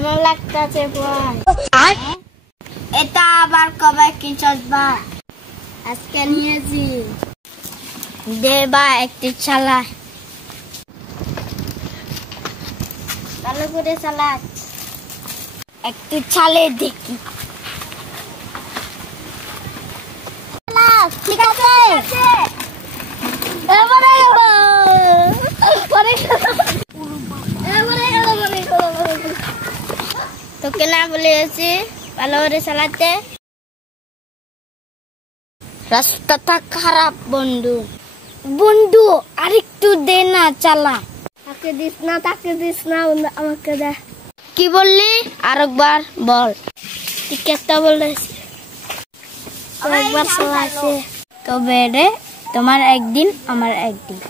এমন লাগতেছে ভাই। এটা আবার কবে কি চলবা? আজকে নিয়েছি। দে বা একটি চালা, ভালো করে চালা, একটু চালে দেখি। ঠিক আছে, তোকে না বলেছি ভালো করে চালাতে। রাস্তাটা খারাপ বন্ধু। বন্ধু আরেকটু দে না, চালা। তাকে দিস না, তাকে দিস না, আমাকে দে। কি বললি? আরেকবার বল। ঠিক একটা বলেছি, আরেকবার চালাছে। তবে রে, তোমার একদিন আমার একদিন।